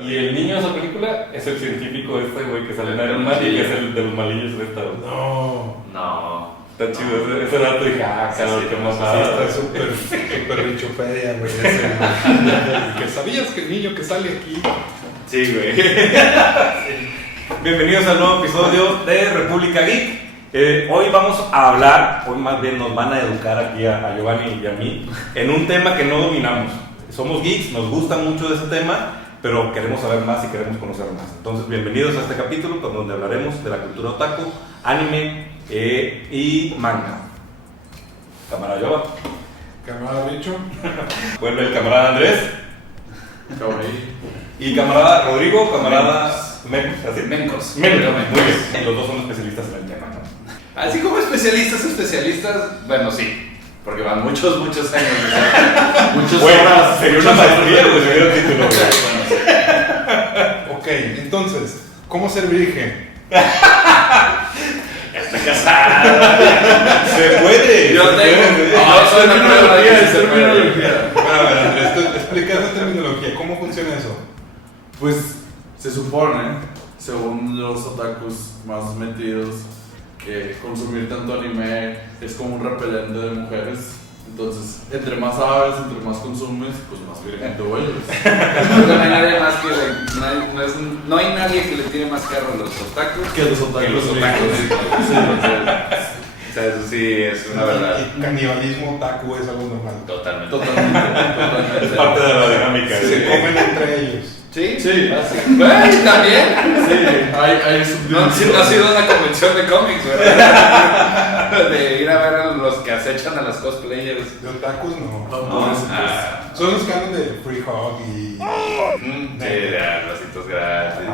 Y el niño de esa película es el científico güey que sale en Iron Man y que es el de los malillos de esta. No. Está chido ese dato y dije, cabrón, qué mamada. Está súper Wikipedia, güey. Que sabías que el niño que sale aquí. Sí, güey. Bienvenidos al nuevo episodio de República Geek. Hoy vamos a hablar, hoy más bien nos van a educar aquí a Giovanni y a mí en un tema que no dominamos. Somos geeks, nos gusta mucho de ese tema, pero queremos saber más y queremos conocer más. Entonces, bienvenidos a este capítulo donde hablaremos de la cultura otaku, anime y manga. Camarada Giovanni. Camarada Richo. Vuelve el camarada Andrés. Y camarada Rodrigo, camarada Mencos. Muy bien. Los dos son especialistas en el tema, ¿no? Así como especialistas, bueno, sí. Porque van muchos años. Muchas horas. Sería una maestría, güey, sería un título. Ok, entonces, ¿cómo ser virgen? Está casada. Se puede. Yo soy una prueba de Es terminología. Bueno, a ver, Andrés, explica esa terminología. ¿Cómo funciona eso? Pues se supone, según los otakus más metidos, que consumir tanto anime es como un repelente de mujeres. Entonces, entre más sabes, entre más consumes, pues más virgen te vuelves. No hay nadie más que no hay nadie que le tire más carro a los otakus Que los otakus. que los otakus. Sí, o sea, eso sí es una verdad. Y canibalismo otaku es algo normal. Totalmente. Es parte de la dinámica. Se comen entre ellos. ¿Sí? Sí. Güey, también. Sí, hay No ha sido una convención de cómics, ¿verdad? De ir a ver a los que acechan a las cosplayers. De otakus no. Ah, Son los que hablan de Free Hog y. sí, de lositos gratis.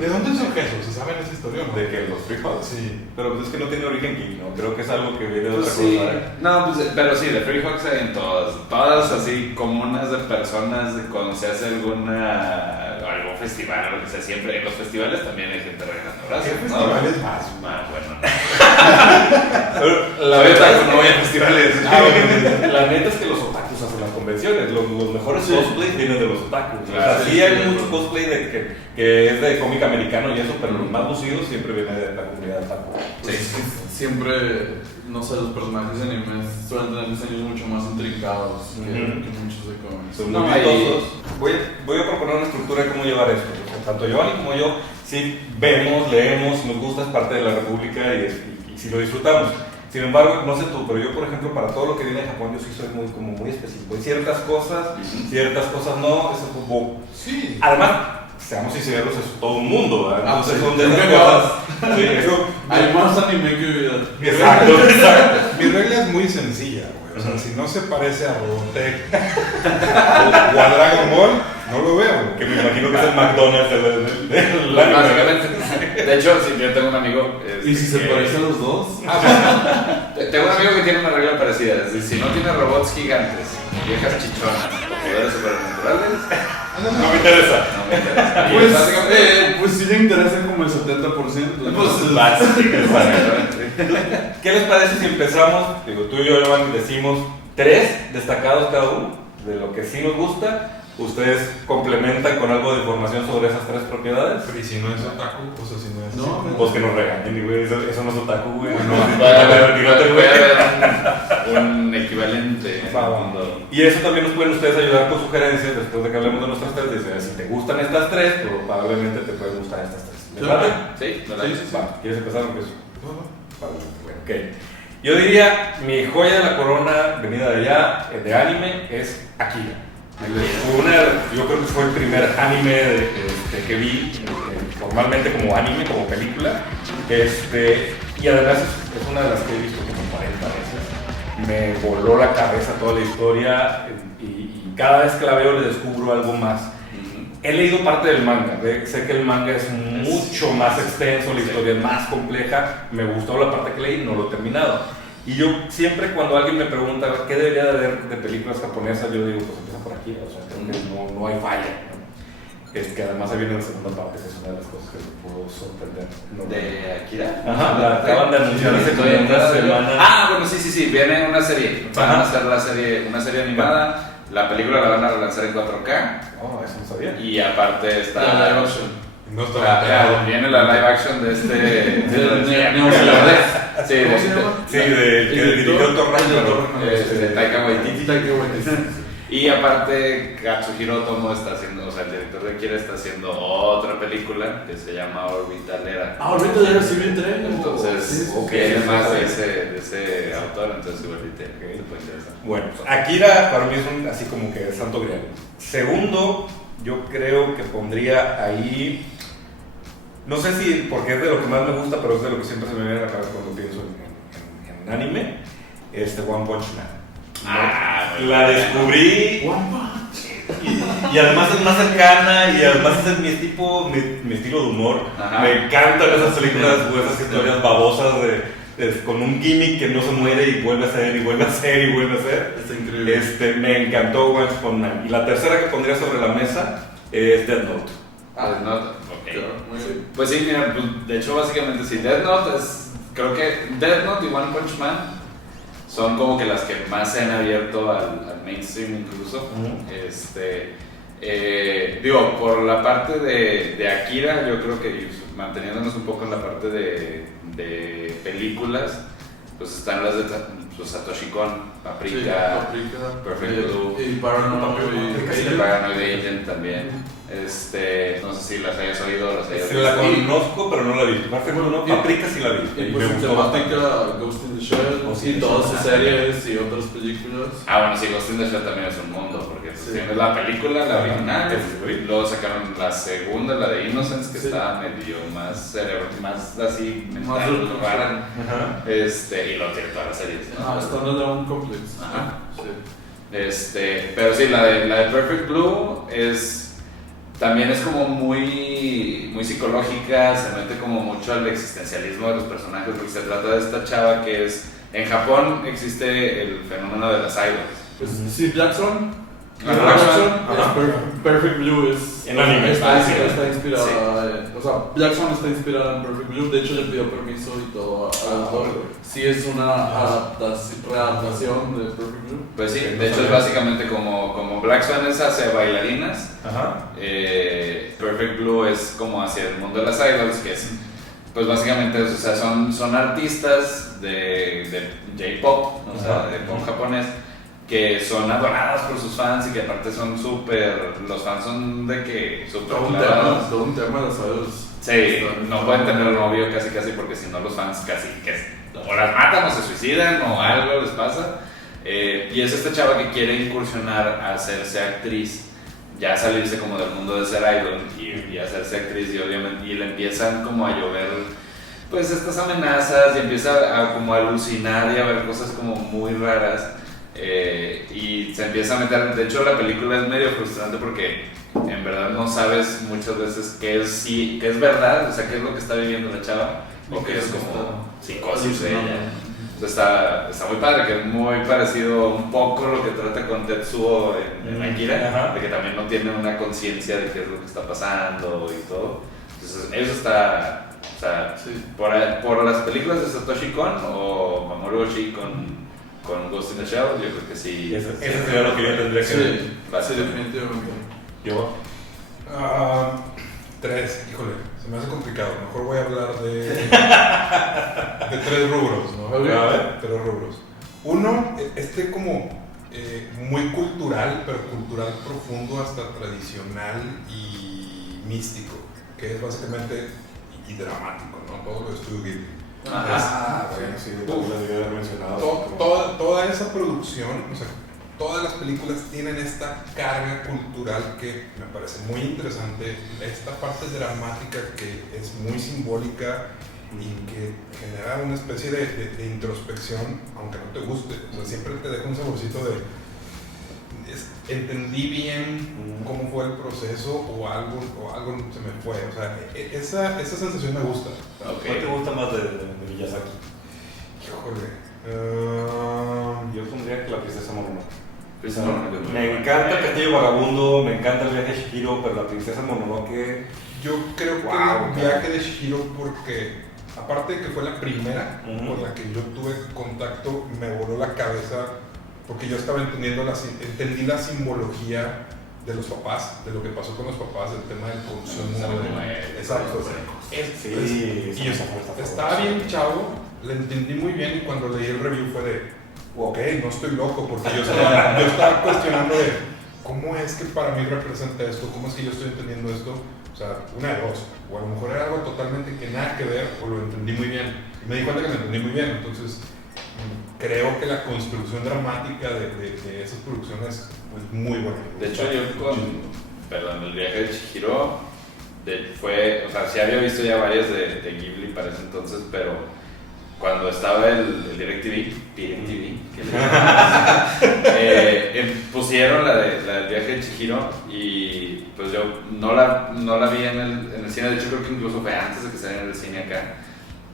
¿De dónde son esos? ¿Se saben esa historia o no? De que los frijoles. Sí. Pero pues es que no tiene origen geek, ¿no? Creo que es algo que viene de Pues otra sí, cosa. no, pues, pero sí, de Free Hawks hay en todas así comunas de personas, de cuando se hace algún festival o lo que sea, siempre en los festivales también hay gente regalando ¿Qué brazos, ¿no? festivales más? Bueno, la verdad no voy a festivales. La neta es que los otakus hacen las convenciones. Los mejores cosplays vienen de los otakus. Claro, sí, hay mucho cosplay que es de cómic americano y eso, pero los más lucidos siempre vienen de la comunidad otaku. Siempre, no sé, los personajes de anime suelen tener diseños mucho más intrincados que muchos de cómics. Son No, muy hay- vistosos. Voy a proponer una estructura de cómo llevar esto. O sea, tanto Giovanni como yo, sí vemos, leemos, nos gusta, es parte de la república y sí lo disfrutamos. Sin embargo, no sé tú, pero yo, por ejemplo, para todo lo que viene de Japón, yo sí soy muy específico. Hay ciertas cosas no, eso como... Sí. Además, seamos sinceros, es todo un mundo, ¿verdad? Entonces sí. son de esas cosas... Sí, eso... Hay más anime que vida. Exacto. Mi regla es muy sencilla, güey. O sea, si no se parece a Robotech o a Dragon Ball, no lo veo. Que me imagino que es el McDonald's del anime. Básicamente, de hecho, si yo tengo un amigo. ¿Y si se parecen los dos? Tengo un amigo que tiene una regla parecida: es decir, si no tiene robots gigantes, viejas chichonas o poderes supernaturales, No me interesa. no me interesa. Y básicamente, Pues sí le interesa como el 70%. pues, básicamente. ¿Qué les parece si empezamos? Digo, tú y yo, Giovanni, decimos 3 destacados cada uno de lo que sí nos gusta. Ustedes complementan con algo de información sobre esas 3 propiedades. Pero ¿y si no es otaku? O sea, si no es... No, Pues que nos regañen, güey. Eso no es otaku, güey. Puede haber un equivalente en el Va. mundo. Y eso también nos pueden ustedes ayudar con sugerencias después de que hablemos de nuestras 3. Dicen, si te gustan estas 3, probablemente te pueden gustar estas 3. ¿Les late? Sí, no la Sí. Va, ¿quieres empezar o empiezo? Vale, bueno, ok. Yo diría, mi joya de la corona venida de allá, de anime, es Akira. Yo creo que fue el primer anime que vi formalmente como anime, como película. Y además es una de las que he visto como 40 veces. Me voló la cabeza toda la historia y cada vez que la veo le descubro algo más. He leído parte del manga, sé que el manga es mucho más extenso, la historia es más compleja. Me gustó la parte que leí, no lo he terminado. Y yo siempre cuando alguien me pregunta qué debería de ver de películas japonesas, yo digo, pues empieza por aquí, o sea, creo que no hay falla, ¿no? Que además ahí viene la segunda parte, que es una de las cosas que me puedo sorprender. ¿No? ¿De Akira? Ajá, la acaban de anunciar hace como Estoy una semana. Bueno, sí, viene una serie. Van a hacer una serie animada. La película la van a relanzar en 4K Oh, eso no sabía. y aparte está... La live action. No estaba viene la live action de este... Sí, ¿Cómo se de- llama? Sí, que dirigió Thor Ragnarok. de Taika Waititi. Taika Waititi. Y aparte, Katsuhiro Otomo está haciendo, o sea, el director de Akira está haciendo otra película que se llama Orbital Era. Ah, ahorita ya sí vi el tren. Entonces, ok, viene sí, más sí. de ese autor, entonces igual te puede interesar. Bueno, pues, Akira para mí es así como que santo grial. Segundo, yo creo que pondría ahí, no sé si porque es de lo que más me gusta, pero es de lo que siempre se me viene a la cabeza cuando pienso en anime, One Punch Man. La descubrí One Punch. y además es más cercana y además es mi estilo de humor. Ajá. Me encantan esas películas o esas historias babosas con un gimmick que no se muere y vuelve a ser y vuelve a ser y vuelve a ser. Está increíble. Me encantó One Punch Man. Y la tercera que pondría sobre la mesa es Death Note. Death Note, ok. Claro, muy bien. Pues sí, mira, pues, de hecho básicamente sí, Death Note es, creo que Death Note y One Punch Man son como que las que más se han abierto al mainstream incluso. Digo, por la parte de Akira, yo creo que manteniéndonos un poco en la parte de películas, pues están las de Satoshi Kon, Paprika, Paprika, Perfect Blue, y Paranoid The Paranoid Agent también. No sé si las hayas oído, las hayas Sí, la visto. conozco, pero no la vi. Perfecto, no, Paprika sí la vi. Y Y pues me en gustó bastante. temática Ghost in the Shell Ghost in y the todas Shell. sus series y otras películas. Bueno, sí, Ghost in the Shell también es un mundo, porque pues, Sí. tienes la película, la original, Sí. luego sacaron la segunda, la de Innocence, que Sí. estaba medio más más así Más mental, duro. rara. Ajá. Y luego tiene todas las series. ¿no? Ah, está en el Dragon Complex. Ajá. Sí. Pero sí, la de Perfect Blue también es como muy psicológica, se mete como mucho al existencialismo de los personajes, porque se trata de esta chava que en Japón existe el fenómeno de las idols. Pues sí, Black Swan. Ajá. Black Swan, Ajá. Perfect Blue es. En anime. Está Sí. inspirada. O sea, Black Swan está inspirada en Perfect Blue. De hecho, le pidió permiso y todo al autor. Sí, es una readaptación de Perfect Blue. Pues sí, Ok, de hecho es básicamente como Black Swan es hacia bailarinas, Ajá. Perfect Blue es como hacia el mundo de las idols, que es, pues básicamente, o sea, son artistas de J-pop, o sea, Ajá. de pop japonés, que son adoradas por sus fans y que aparte son los fans son de que súper clavados. Todo un tema de las idols. Sí, no pueden tener novio casi porque si no los fans casi que o las matan o se suicidan o algo les pasa. Y es esta chava que quiere incursionar a hacerse actriz, ya salirse como del mundo de ser idol y hacerse actriz y obviamente y le empiezan como a llover pues estas amenazas y empieza a como a alucinar y a ver cosas como muy raras. Y se empieza a meter, de hecho la película es medio frustrante porque en verdad no sabes muchas veces qué es verdad, o sea, qué es lo que está viviendo la chava o qué es como psicosis de ella. Entonces está muy padre, que es muy parecido un poco lo que trata con Tetsuo en Akira, Ajá. de que también no tiene una conciencia de qué es lo que está pasando y todo. Entonces eso está, o sea, Sí. por las películas de Satoshi Kon o Mamoru Oshii con Ghost in the Shell, yo creo que sí. Eso sería lo que yo tendría que ver. Sí, sí, definitivamente. Yo. 3, híjole, se me hace complicado. Mejor voy a hablar de 3 rubros, ¿no? Ok. A ver, 3 rubros. Uno, como muy cultural, pero cultural profundo hasta tradicional y místico, que es básicamente y dramático, ¿no? Todo lo de Studio Ghibli. Ajá. Bueno, sí, también lo debía haber mencionado. Toda esa producción, o sea, todas las películas tienen esta carga cultural que me parece muy interesante. Esta parte dramática que es muy simbólica y que genera una especie de introspección, aunque no te guste. O sea, siempre te deja un saborcito de entendí bien cómo fue el proceso o algo se me fue. O sea, esa sensación me gusta. Ok. ¿Cuál te gusta más de Miyazaki? Híjole. Yo pondría que La Princesa Mononoke. Princesa Mononoke. Me encanta Castillo Vagabundo, me encanta El viaje de Chihiro, pero La Princesa Mononoke. Yo creo que Wow, el viaje de Chihiro, porque aparte de que fue la primera Ujú. con la que yo tuve contacto, me voló la cabeza porque yo estaba entendí la simbología de los papás, de lo que pasó con los papás, del tema del consumo. Exacto. Sí, y yo estaba bien chavo, le entendí muy bien, y cuando leí el review fue de, ok, no estoy loco, porque yo estaba cuestionando de cómo es que para mí representa esto, cómo es que yo estoy entendiendo esto. O sea, una de dos, o a lo mejor era algo totalmente que nada que ver, o lo entendí muy bien. Y me di cuenta que lo entendí muy bien, entonces creo que la construcción dramática de esas producciones es muy buena. De hecho, yo el viaje de Chihiro fue, o sea, sí había visto ya varias de Ghibli para ese entonces, pero cuando estaba el DirecTV, que pusieron la del viaje de Chihiro, y pues yo no la vi en el cine. De hecho, creo que incluso fue antes de que saliera en el cine acá,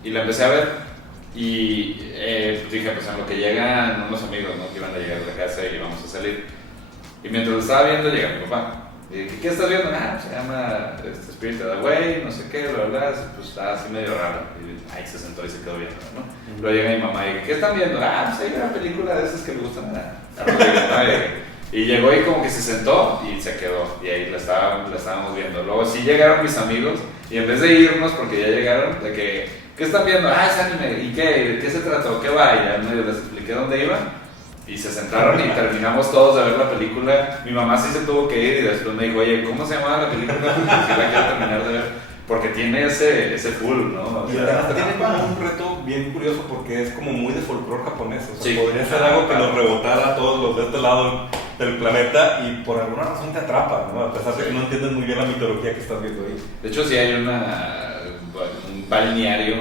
y la empecé a ver. Y pues dije, pues en lo que llegan unos amigos, ¿no? Que iban a llegar a la casa y íbamos a salir. Y mientras lo estaba viendo, llega mi papá. Y dije, ¿qué estás viendo? Se llama Spirited Away, no sé qué, bla, bla, pues está así medio raro. Y ahí se sentó y se quedó viendo, ¿no? Luego llega mi mamá y dije, ¿qué están viendo? Pues hay una película de esas que le gustan a Rodrigo, ¿no? Y llegó y como que se sentó y se quedó. Y ahí la estábamos viendo. Luego sí llegaron mis amigos, y en vez de irnos, porque ya llegaron, de que, ¿qué están viendo? Es anime. ¿Y qué? ¿De qué se trató? ¿Qué va? Y ya medio les expliqué dónde iban. Y se sentaron y terminamos todos de ver la película. Mi mamá sí se tuvo que ir y después me dijo, oye, ¿cómo se llamaba la película? Porque sí la quiero terminar de ver. Porque tiene ese full, ¿no? O y sea, además tiene como un reto bien curioso, porque es como muy de folclore japonés. O sea, sí, podría ser algo que nos rebotara a todos los de este lado del planeta, y por alguna razón te atrapa, ¿no? A pesar de que no entiendes muy bien la mitología que estás viendo ahí. de hecho, sí hay un balneario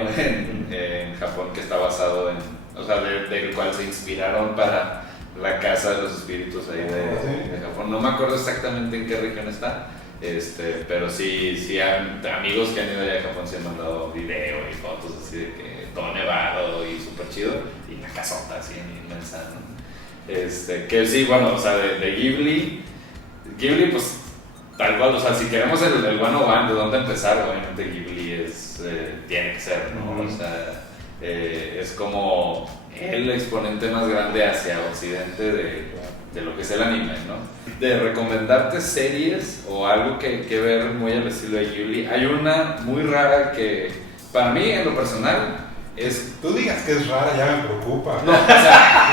en Japón que está basado o sea, del cual se inspiraron para la casa de los espíritus ahí de Japón. No me acuerdo exactamente en qué región está, pero sí hay amigos que han ido allá a Japón, se han mandado video y fotos así de que todo nevado y súper chido, y una casota así inmensa, ¿no? Que sí, bueno, o sea, de Ghibli, pues tal cual, o sea, si queremos el 101 de dónde empezar, obviamente Ghibli tiene que ser, ¿no? O sea, es como el exponente más grande hacia occidente de lo que es el anime, ¿no? De recomendarte series o algo que ver muy al estilo de Ghibli, hay una muy rara que para mí en lo personal es... Tú digas que es rara, ya me preocupa. No, o sea,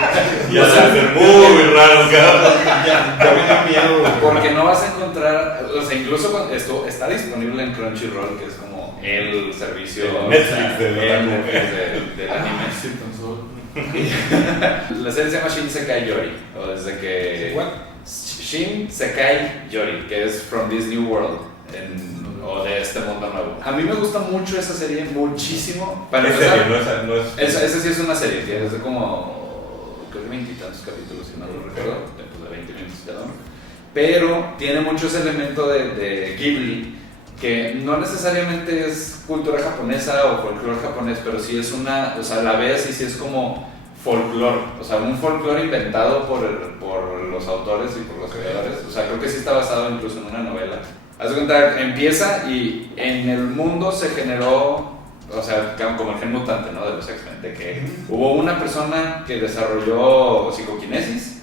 Ya se hace muy raro, cabrón. Ya me da miedo. porque no vas a encontrar, o sea, incluso cuando esto está disponible en Crunchyroll, que es como el servicio Netflix del anime. Sí, pensó. La serie se llama Shin Sekai Yori, o desde que... ¿What? Shin Sekai Yori, que es From This New World, o de este mundo nuevo. A mí me gusta mucho esa serie, muchísimo. Para ¿Es empezar, serie? No es... esa sí es una serie, tiene desde como, creo que 20 y tantos capítulos, si no lo recuerdo, de 20 minutos cada uno. Pero tiene mucho ese elemento de Ghibli, que no necesariamente es cultura japonesa o folclore japonés, pero sí es o sea, la ves y sí es como folclore, o sea, un folclore inventado por los autores y por los creadores. O sea, creo que sí está basado incluso en una novela. Haz de cuenta, empieza y en el mundo se generó, o sea, como el gen mutante, ¿no? De los X-Men, de que hubo una persona que desarrolló psicoquinesis,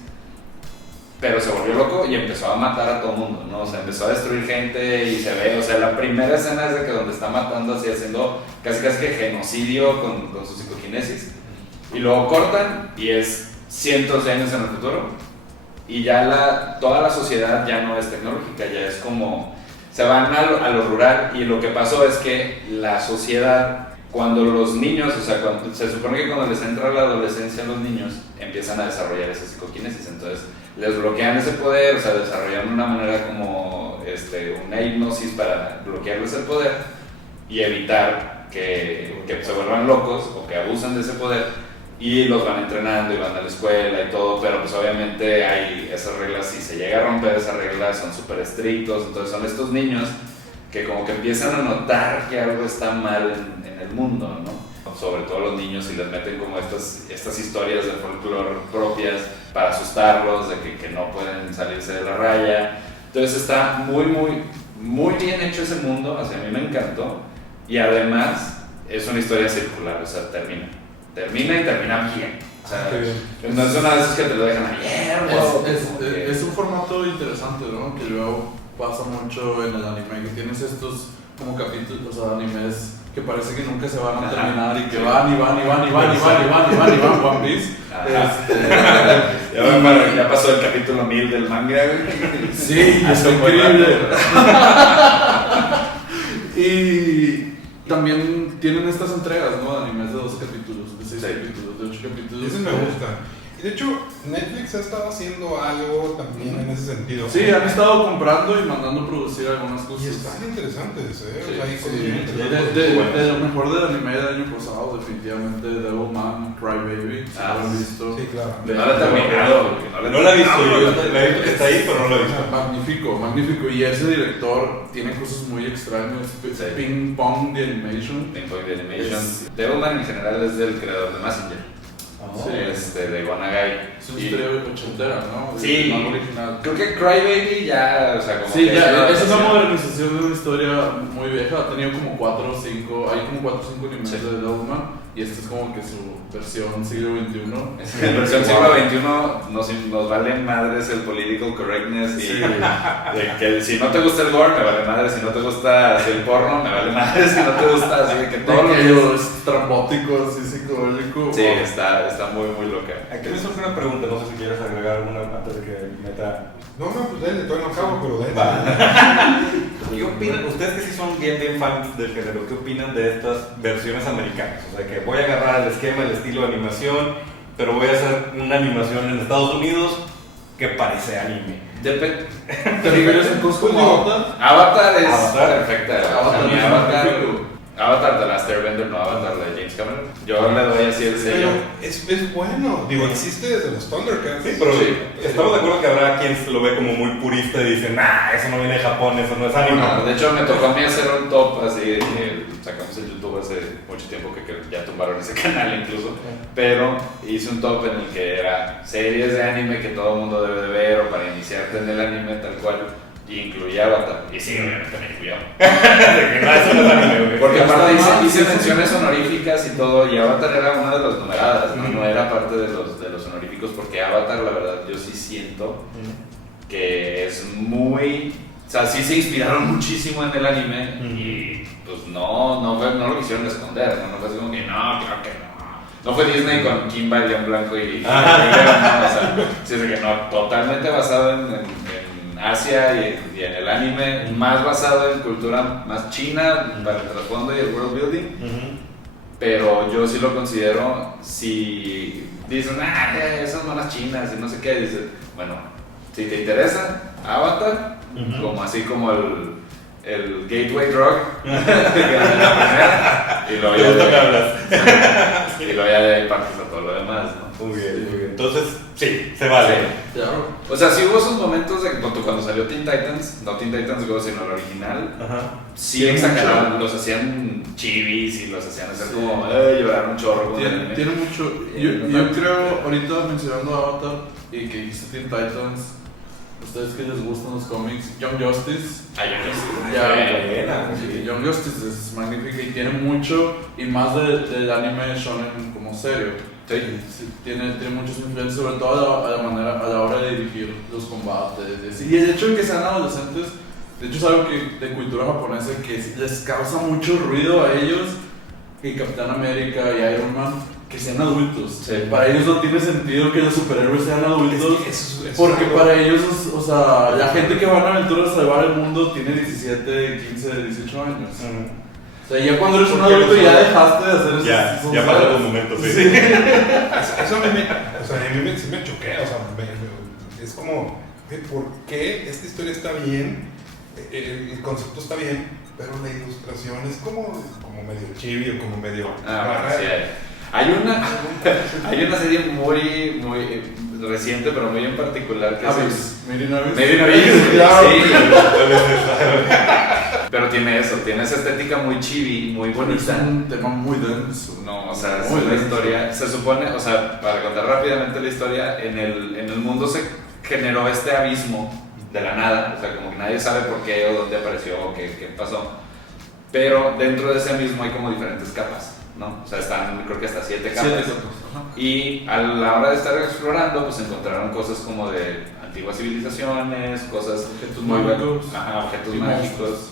pero se volvió loco y empezó a matar a todo el mundo, ¿no? O sea, empezó a destruir gente y se ve, o sea, la primera escena es de que donde está matando así, haciendo casi que genocidio con su psicoquinesis. Y luego cortan y es cientos de años en el futuro. Y ya toda la sociedad ya no es tecnológica, ya es como... Se van a lo rural, y lo que pasó es que la sociedad, cuando los niños, o sea, se supone que cuando les entra la adolescencia a los niños, empiezan a desarrollar esa psicoquinesis, entonces les bloquean ese poder, o sea, desarrollan una manera como una hipnosis para bloquearles el poder y evitar que se vuelvan locos o que abusen de ese poder, y los van entrenando y van a la escuela y todo, pero pues obviamente hay esas reglas, si se llega a romper esas reglas son súper estrictos, entonces son estos niños que como que empiezan a notar que algo está mal en el mundo, ¿no? Sobre todo los niños, y les meten como estas historias de folclore propias para asustarlos, de que no pueden salirse de la raya. Entonces está muy, muy, muy bien hecho ese mundo, o sea, a mí me encantó, y además es una historia circular, o sea, termina y termina bien. O sea, Qué bien. no es una de esas que te lo dejan ayer, Es un formato interesante, ¿no? Que luego pasa mucho en el anime, que tienes estos como capítulos, o sea, animes que parece que nunca se van a terminar y que van y van y van y van y van y van y van y van One Piece. Ya pasó el capítulo 1000 del manga, güey. Sí, es increíble. Y también tienen estas entregas, ¿no? De animes de 12 capítulos, de 6 capítulos, de 8 capítulos. Esos me gustan. Y de hecho, Netflix ha estado haciendo algo también en ese sentido. Sí, han estado comprando y mandando producir algunas Y cosas. están interesantes, ¿eh? O sea, hay cosas Sí, bien interesantes. de lo mejor del anime del año pasado, definitivamente Devilman, Crybaby, si Ah, lo han visto. Sí, claro. No lo he terminado, güey. No la he visto, yo la he visto que está ahí, pero no la he visto. Magnífico, magnífico. Y ese director tiene cosas muy extrañas. Sí. Ping Pong de Animation. Ping Pong de Animation. Devilman en general es del creador de Messenger. Sí. De Gonagai. Es una historia ochentera, ¿no? Sí. No original. Creo que Crybaby ya, o sea, como Sí, que ya, es es una una modernización de una historia muy vieja. Ha tenido como 4 o 5, hay como 4 o 5 animes Sí. de Devilman. Y esta es como que su versión siglo XXI. En versión siglo XXI nos vale madres el political correctness y de que si no te gusta el gore me vale madres, si no te gusta así el porno me vale madres, si no te gusta así de que todo lo que Todo es trambótico, así psicológico. Sí, está muy muy loca. Aquí me surge una pregunta, no sé si quieres agregar alguna antes de que meta. No, pues dale, todavía no acabo, pero dale. ¿Qué opinan? Ustedes que sí son bien fans del género, ¿qué opinan de estas versiones americanas? O sea, que voy a agarrar el esquema, el estilo de animación, pero voy a hacer una animación en Estados Unidos que parece anime. Depende. ¿Te refieres a cosas como Avatar? Avatar es Avatar. perfecta. Avatar O sea, mi es Avatar, magnífico. Avatar de Last Airbender, no Avatar de James Cameron. Yo le doy así el sello. Pero es bueno. Digo, existe desde los Thundercats. Sí, pero Sí. estamos de acuerdo que habrá quien lo ve como muy purista y dice, nah, eso no viene de Japón, eso no es anime. No, de hecho me tocó a mí hacer un top así que sacamos en YouTube hace mucho tiempo que ya tumbaron ese canal incluso, pero hice un top en el que era series de anime que todo el mundo debe de ver o para iniciarte en el anime tal cual, y incluía Avatar, y sí, obviamente me incluyó. De que, "Nah, eso no es anime, güey". Porque aparte Está mal, hice sí, sí. menciones honoríficas y todo, y Avatar era una de las numeradas, ¿no? No era parte de los honoríficos, porque Avatar, la verdad, yo sí siento que es muy... O sea, sí se inspiraron muchísimo en el anime y pues no lo quisieron esconder, ¿no? No fue así como que no, claro que no. No fue Disney con Kimba, el León Blanco y no, o sea, sí es de que no, totalmente basado en Asia y en el anime, más basado en cultura más china para el trasfondo y el world building, pero yo sí lo considero, si dicen, esas monas chinas y no sé qué, dices, bueno, si te interesa Avatar, como así como el gateway drug, que es la primera, y luego ¿De gusto que ya hablas? y luego ya de ahí partes a todo lo demás, ¿no? Muy bien, muy bien. Entonces, sí, se vale. Claro. O sea, sí hubo esos momentos de que cuando salió Teen Titans, no Teen Titans Go, sino el original, Ajá. sí exageraban, los hacían chivis y los hacían hacer como llorar un chorro con el anime. Tiene mucho. Yo creo, ahorita mencionando Avatar y que dijiste Teen Titans, ustedes que les gustan los cómics, Young Justice. Ay, yo no sé. Ya, buena. sí, Young Justice es magnífica y tiene mucho, y más del anime shonen como serio. Sí. Sí, tiene muchas influencias, sobre todo a la hora de dirigir los combates. Y el hecho de que sean adolescentes, de hecho es algo que de cultura japonesa que les causa mucho ruido a ellos, y Capitán América y Iron Man, que sean adultos. Sí. Para ellos no tiene sentido que los superhéroes sean adultos, Es porque algo- para ellos, o sea, la gente que va a aventuras a salvar el mundo tiene 17, 15, 18 años. O sea, ya cuando eres un Porque adulto los- ya dejaste de hacer esos Ya esos pasó juegos. tu momento, sí. Eso a mí sí me choquea, o sea, es como, ¿por qué esta historia está bien? El concepto está bien, pero la ilustración es como medio chibi o como medio... Bueno, sí hay una serie muy reciente, pero muy en particular que Abyss, Made in Abyss. Made in Abyss, Claro. sí. Pero tiene esa estética muy chibi, muy Bueno, es bonita. un tema muy denso. No, o sea, es Muy una denso. historia, se supone, o sea, para contar rápidamente la historia, en el mundo se generó este abismo de la nada, o sea, como que nadie sabe por qué o dónde apareció o qué pasó, pero dentro de ese abismo hay como diferentes capas. ¿no? O sea, están creo que hasta 7 capas. 7 capas. Ajá. Y a la hora de estar explorando, pues encontraron cosas como de antiguas civilizaciones, cosas Objetos muy mágicos. Ajá, objetos Y mágicos,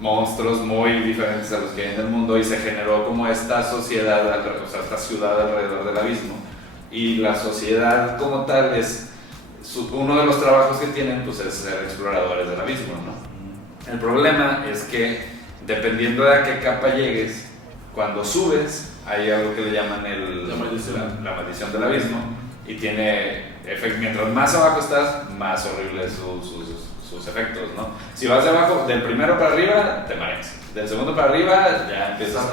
monstruos muy diferentes a los que hay en el mundo, y se generó como esta sociedad, o sea, esta ciudad alrededor del abismo. Y la sociedad como tal es uno de los trabajos que tienen, pues es ser exploradores del abismo, ¿no? El problema es que dependiendo de a qué capa llegues, cuando subes hay algo que le llaman La maldición. la maldición del abismo, y tiene mientras más abajo estás, más horribles sus efectos, ¿no? Si vas de abajo, del primero para arriba, te mareas. Del segundo para arriba, ya empiezas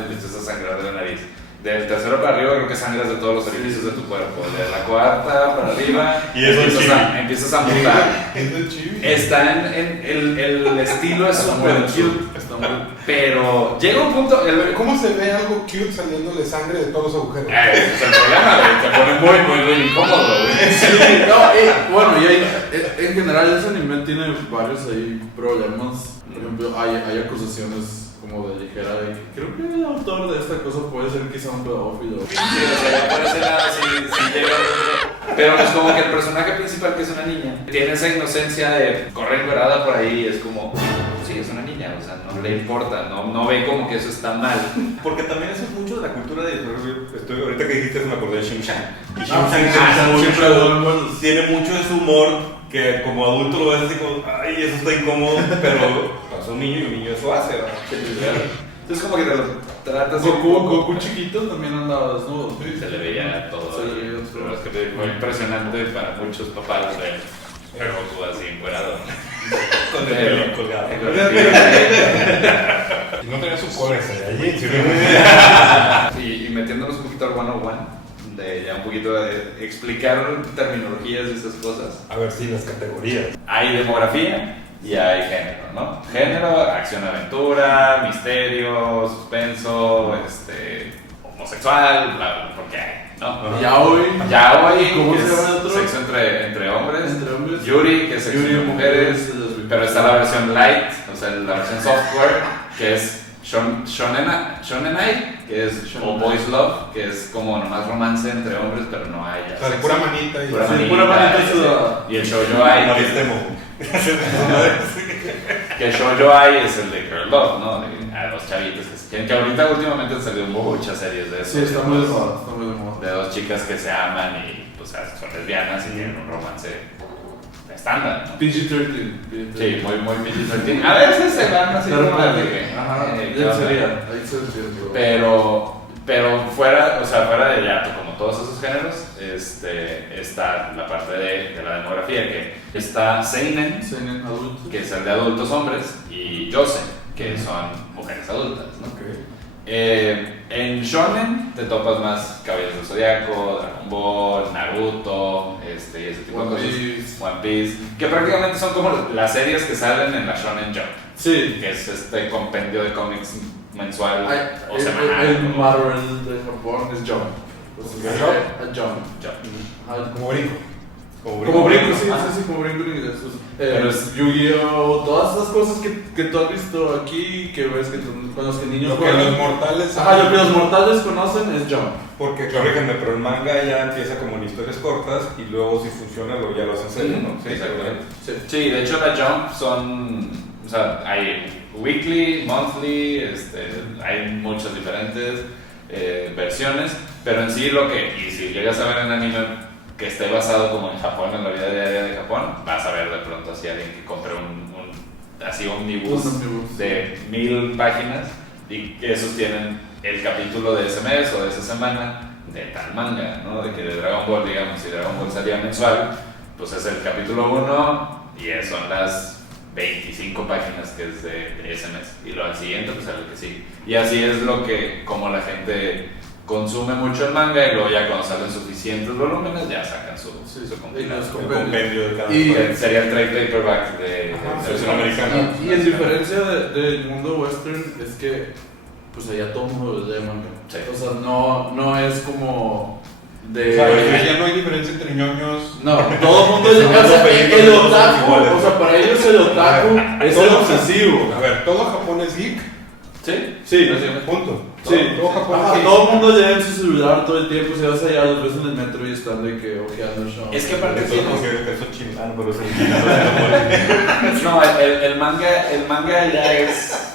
empiezas a sangrar de la nariz. Del tercero para arriba, creo que sangras de todos los orificios de tu cuerpo. De la cuarta para arriba, Y eso empiezas a mutar. Es de chibi. Está el estilo es Está súper muy cute, Está muy pero llega un punto. ¿Cómo se ve algo cute saliéndole sangre de todos los agujeros? Ese es el problema, güey. Te pone muy incómodo, güey. Sí, no, bueno, y en general ese anime tiene varios ahí problemas. Por ejemplo, hay acusaciones como de ligera de que creo que el autor de esta cosa puede ser quizá un pedófilo. Sí, o sea, ya por ese lado sí llega. Pero es como que el personaje principal, que es una niña, tiene esa inocencia de correr encuerada por ahí, es como, sí, es una niña, o sea, no le importa, no ve como que eso está mal. Porque también eso es mucho de la cultura de. Ahorita que dijiste, me acordé de Shim-Chan. Y Shim-Chan Shim-Chan tiene mucho de su humor que como adulto lo ves así como, ay, eso está incómodo, pero es un niño y un niño eso hace, ¿verdad? Entonces, como que te lo tratas de Goku chiquito también andaba desnudo. se le veía todo. Se le veía todo. Pero es que fue impresionante para muchos papás ver Goku así encuerado. Con el pelo colgado. Y no tenía su cola ese de allí. Y metiéndonos un poquito al 101, de ya un poquito de explicar terminologías y esas cosas. A ver, sí, las categorías. Hay demografía y hay género, ¿no? Género, acción-aventura, misterio, suspenso, homosexual, porque hay, ¿no? Yaoi, ¿Cómo que se es llama el otro? sexo entre hombres. Entre hombres. Yuri, que es sexo Yuri, entre mujeres. Pero está la versión light, o sea, la versión software, que es Shonenai, que es o Boys Love, que es como nomás romance entre hombres, pero no hay. O sea, de pura manita y Pura Sí, manita, pura manita ese. sudada. Y el Shoujo Ai, No que viste que el Shoujo Ai es el de Girl Love, ¿no? A los chavitos que se quieren, que ahorita últimamente han salido muchas series de eso. Sí, está muy de moda, está muy de moda. De dos chicas que se aman y pues son lesbianas y tienen un romance estándar, ¿no? PG-13. Sí, muy PG-13. A veces se van así como de Ajá, ¿qué ya onda? sería. Ahí se decía. Pero fuera de ya como todos esos géneros, está la parte de la demografía, que está Seinen, Seinen adultos. que es el de adultos hombres, y Yosen, que son mujeres adultas, ¿no? En Shonen te topas más Caballeros del Zodiaco, Dragon Ball, Naruto, y ese tipo de One cosas. Piece. One Piece, que prácticamente son como las series que salen en la Shonen Jump, Sí. que es este compendio de cómics mensual o El semanal. Marvel de Japón es Jump. ¿Es Jump? Jump. Jump. Como brinco. Como brinco, sí, Ajá. sí, como brinco en inglés. Pero Yu-Gi-Oh! Todas esas cosas que tú has visto aquí, que ves que con los que niños Lo que juegan. los mortales. Ajá, lo que los mortales conocen es Jump. Porque, corrígeme, pero el manga ya empieza como en historias cortas y luego si funciona ya lo hacen serio, ¿no? Sí, exactamente. Sí. Sí, de hecho la Jump o sea, hay weekly, monthly, hay muchas diferentes versiones, pero en sí y si llegas a ver en anime que esté basado como en Japón, en la vida diaria de Japón, vas a ver de pronto así alguien que compre un omnibus Un omnibus. de 1000 páginas y que esos tienen el capítulo de ese mes o de esa semana de tal manga, ¿no? De que de Dragon Ball, digamos, si Dragon Ball salía mensual, pues es el capítulo 1 y son las 25 páginas que es de ese mes, y lo al siguiente pues es lo que sigue, y así es como la gente consume mucho el manga, y luego ya cuando salen suficientes volúmenes ya sacan su compilado. Y El compendio de cada Y- país. Sería el trade paperback de versión americana. Y en diferencia del mundo western es que pues allá todo el mundo lee manga. Sí. O sea, no es como O sea, de... ya no hay diferencia entre ñoños. No, todo el mundo es... Son O sea, películas el todas otaku, iguales. o sea, para ellos el otaku es el Todo- obsesivo. A ver, todo Japón es geek. Sí, Sí, Punto. Sí, todo Japón, ajá, sí. todo el mundo lleva en su celular todo el tiempo. Si vas allá, los ves en el metro y están de que ojeando el show. Es que aparte Eso tienes... es chino, pero es el chino. No, el manga ya es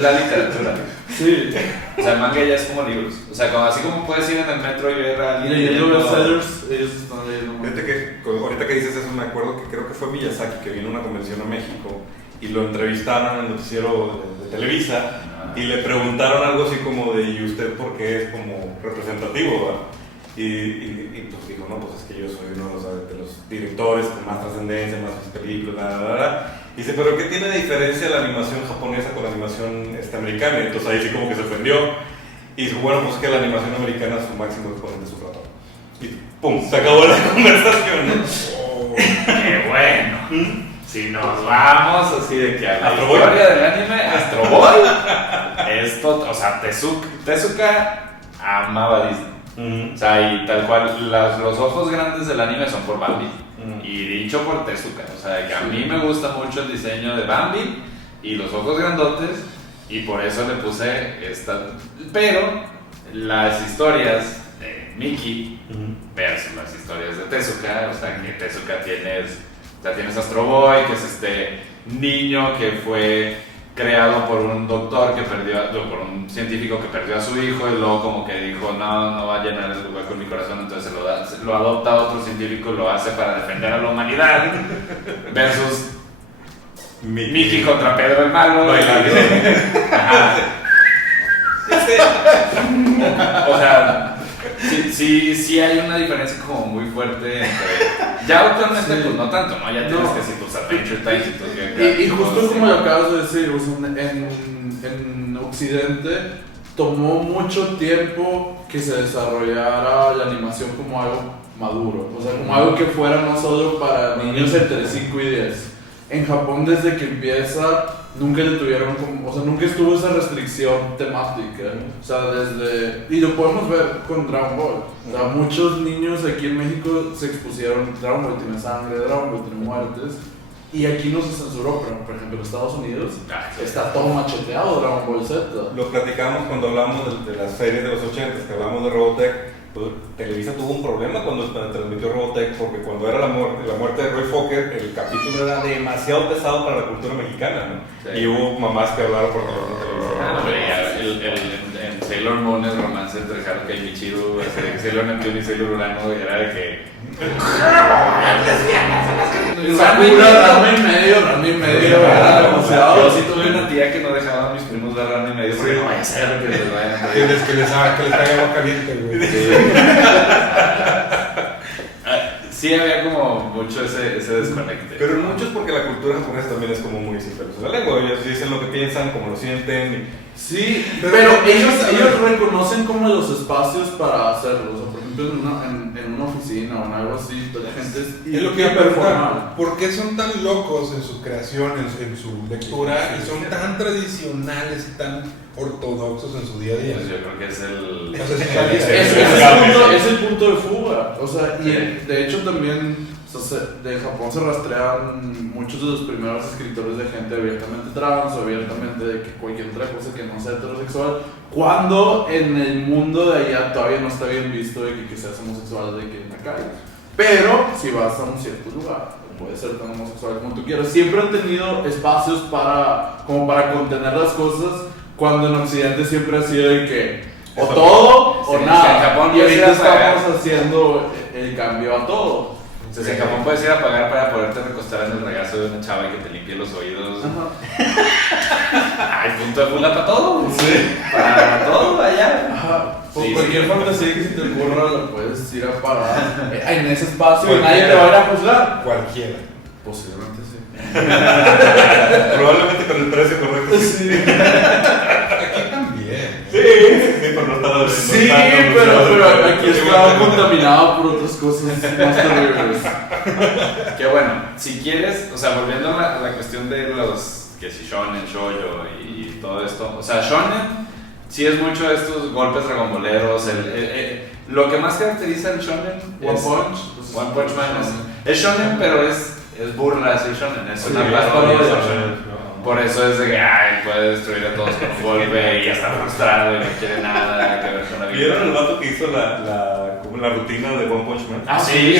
la literatura. Sí, O sea, el manga ya es como libros. O sea, así como puedes ir en el metro y ver a alguien leyendo leyendo- bestsellers, ellos están leyendo manga. Fíjate que ahorita que dices eso me acuerdo que creo que fue Miyazaki que vino a una convención a México y lo entrevistaron en el noticiero de Televisa y le preguntaron algo así como de ¿y usted por qué es como representativo? ¿Va? Y pues dijo, no, pues es que yo soy uno de los directores con más trascendencia, más películas, bla, bla, bla. Y dice, pero ¿qué tiene de diferencia la animación japonesa con la animación americana? Entonces ahí sí como que se ofendió. Y dijo, bueno, pues que la animación americana su máximo exponente es su ratón. Y pum, se acabó la conversación, ¿no? Oh, ¡Qué bueno! Si nos vamos así de que a la Astro Boy. historia del anime, Astro Boy, esto, o sea, Tezuka amaba Disney. O sea, y tal cual, los ojos grandes del anime son por Bambi. Y dicho por Tezuka. O sea, que a mí me gusta mucho el diseño de Bambi y los ojos grandotes. Y por eso le puse esta. Pero las historias de Mickey versus las historias de Tezuka. O sea, que Tezuka tienes Astro Boy, que es este niño que fue creado por un doctor por un científico que perdió a su hijo y luego como que dijo no va a llenar el lugar con mi corazón, entonces lo adopta otro científico, lo hace para defender a la humanidad versus Mickey contra Pedro el malo Bailando. Ajá. O sea, sí hay una diferencia como muy fuerte entre... Ya actualmente Sí. pues no tanto, ¿no? Ya tienes No. que si tus Adventure Time y tus... Y justo como lo acabas de decir, o sea, en Occidente tomó mucho tiempo que se desarrollara la animación como algo maduro, o sea, como algo que fuera no solo para niños entre 5 y 10. En Japón desde que empieza nunca le tuvieron como, o sea, nunca estuvo esa restricción temática, o sea, y lo podemos ver con Dragon Ball, o sea, muchos niños aquí en México se expusieron, Dragon Ball tiene sangre, Dragon Ball tiene muertes, y aquí no se censuró, pero por ejemplo en Estados Unidos está todo macheteado Dragon Ball Z. Lo platicamos cuando hablamos de las series de los 80, que hablamos de Robotech. Pues, Televisa tuvo un problema cuando transmitió Robotech, porque cuando era la muerte de Roy Fokker, el capítulo era demasiado pesado para la cultura mexicana, ¿no? Sí. Y hubo mamás que hablaron por favor En Sailor Moon el romance entre Haruka y Michiru, Sailor Neptune y Sailor Urano, era de que... Rama y medio, era demasiado. Yo sí tuve una tía que no dejaba a mis primos ver Rama y medio porque no vaya a ser que les vayan a pedir. que les caiga agua caliente, güey. Sí había como mucho ese desconecte. Pero en muchos porque la cultura japonesa también es como muy simple. O sea, la lengua, ellos dicen lo que piensan, como lo sienten. Sí, Pero pero ellos- ellos reconocen como los espacios para hacerlo. O sea, por ejemplo, en una oficina o en algo así, la gente Es lo que iba a preguntar, ¿por qué son tan locos en su creación, en su lectura, y son tan tradicionales y tan ortodoxos en su día a día? Pues yo creo que es el... O sea, sí, calidad. Es el punto de fuga. O sea, y Sí. de hecho también o sea, de Japón se rastrean muchos de los primeros escritores de gente abiertamente trans o abiertamente de que cualquier otra cosa que no sea heterosexual, cuando en el mundo de allá todavía no está bien visto de que seas homosexual de que en la calle. Pero si vas a un cierto lugar, puedes ser tan homosexual como tú quieras. Siempre han tenido espacios como para contener las cosas, cuando en Occidente siempre ha sido de que o todo o Sí, nada. en Japón Y ahorita puedes ir a pagar. estamos haciendo el cambio a todo. Entonces en Japón puedes ir a pagar para poderte recostar en el regazo de una chava y que te limpie los oídos. Hay punto de fuga para todo. Sí. Para todo allá. Ajá. Por Sí, cualquier sí. fantasía que se te ocurra, la puedes ir a pagar en ese espacio y Cualquiera. nadie te va a ir a juzgar. Cualquiera. Posiblemente sí. Probablemente con el precio correcto. Sí, Aquí también. Sí, pero no está. sí, pero aquí estaba contaminado por otras cosas más terribles. Que bueno, si quieres, o sea, volviendo a la cuestión de los que si shonen, shoujo y todo esto, o sea, shonen sí es mucho de estos golpes dragonboleros, lo que más caracteriza el shonen One es Punch. One Punch Man es shonen, pero es burla, es el shonen, es una Sí, parodia es de parodia. shonen. Por eso es de que puede destruir a todos con un golpe y ya está frustrado y no quiere nada que ver con la vida. ¿Vieron el vato que hizo como la rutina de One Punch Man? Ah, sí.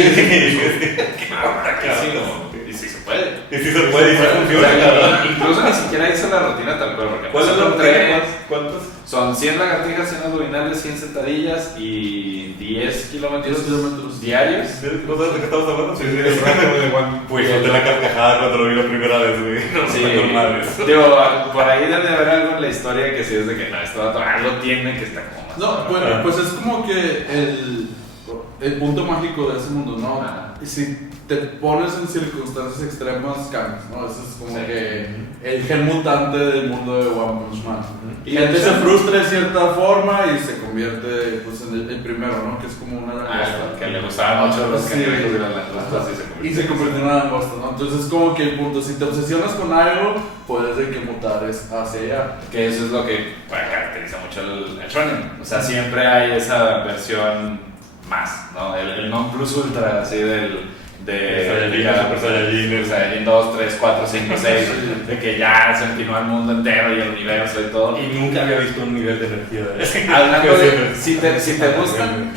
Y sí se puede. Y sí se puede, y sí O funciona. sea, incluso ni siquiera hizo la rutina tal cual. Porque ¿Cuál es la son rutina? tres. ¿Cuántos? Son 100 lagartijas, 100 abdominales, 100 sentadillas y 10 kilómetros diarios. ¿No sabes de qué estamos hablando? Sí, El rato de One. Pues solté la carcajada cuando lo vi la primera vez, güey. No, Sí, normales. digo, por ahí debe de haber algo en la historia que sí es de que no, esto algo tiene que estar como más. No, bueno, pues es como que el punto mágico de ese mundo, ¿no? Ajá. Y si te pones en circunstancias extremas, cambias, ¿no? Ese es como Sí. que el gen mutante del mundo de One Punch Man. Y Y gente de se hecho- frustra de cierta forma y se convierte pues, en el primero, ¿no? Que es como una langosta. Que le gustaban mucho los Sí. cangrejos y las langostas Y se convierte en una langosta, ¿no? Entonces es como que el punto, si te obsesionas con algo, puedes de que mutar es hacia allá. Que eso es lo que caracteriza mucho el shonen. O sea, siempre hay esa versión más, ¿no? El non plus ultra, así Saiyajin, Super Saiyajin, el Saiyajin 2, 3, 4, 5, 6, de que ya se empinó al mundo entero y el universo y todo. Y nunca había visto un nivel de energía de ese. Hablando de, si te gustan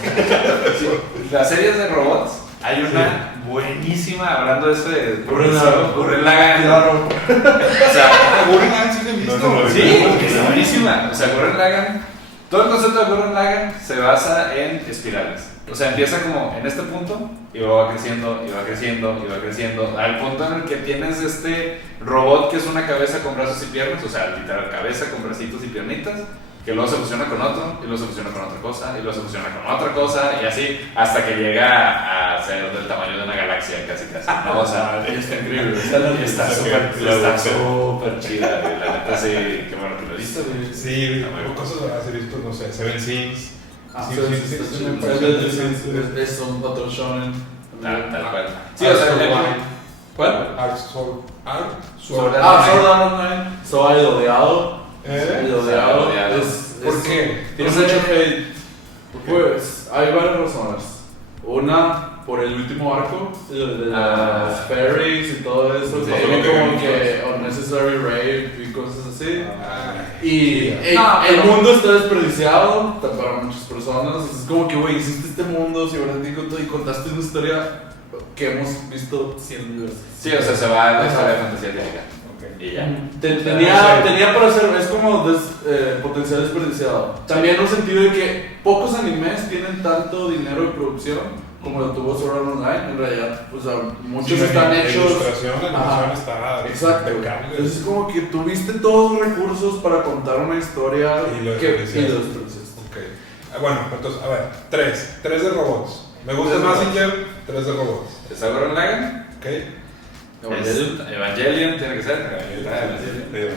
las series de robots, hay una buenísima, hablando de eso de Gurren Lagann. Claro. O sea, Gurren Lagann sí lo he visto. No, no, no. sí, es buenísima. O sea, Gurren Lagann, todo el concepto de Gurren Lagann se basa en espirales. O sea, empieza como en este punto y luego va creciendo, y va creciendo, y va creciendo, al punto en el que tienes este robot que es una cabeza con brazos y piernas, o sea, literal, cabeza con bracitos y piernitas, que luego se fusiona con otro, y luego se fusiona con otra cosa, y luego se fusiona con otra cosa, y así, hasta que llega a ser del tamaño de una galaxia, casi, ¿no? O sea, Está increíble. está súper chida, güey. La neta sí, qué bueno que lo viste, güey. Sí, cosas así he visto, no sé, Seven Sins. Ah, Sí, sí, sí, sí, sí, sí, sí, sí, me parece. es un otro shonen. Tal cual. Sí, o sea, ¿cuál? Art Sword. Sword Ah, Sword Art Online. Soy el odiado. ¿Eh? El odiado. odiado. ¿Por qué? Tiene Pues, mucho hate. Pues hay varias razones. Una, por el último arco, de las fairies y todo eso. Sí, Tiene lo que como vimos. que unnecessary rape y cosas así. Ah, Y No, el pero- mundo está desperdiciado para muchas personas. Es como que, güey, hiciste este mundo cibernético y contaste una historia que hemos visto 100 veces. Sí, o sea, se va a la historia de fantasía típica. Ok. Y ya. Tenía para hacer, es como potencial desperdiciado. También en un sentido de que pocos animes tienen tanto dinero de producción como lo tuvo Sword Art Online. En realidad, pues muchos sí, están la hechos. ilustración, la animación Ajá. está Exacto. impecable. Entonces es como que tuviste todos los recursos para contar una historia Y lo que desperdiciaste. y lo desperdiciaste. Ok. Bueno, entonces, a ver, tres de robots. Me gusta Tres de Mazinger, tres de robots. ¿Está Gurren Lagann? Ok. Evangelion tiene que ser.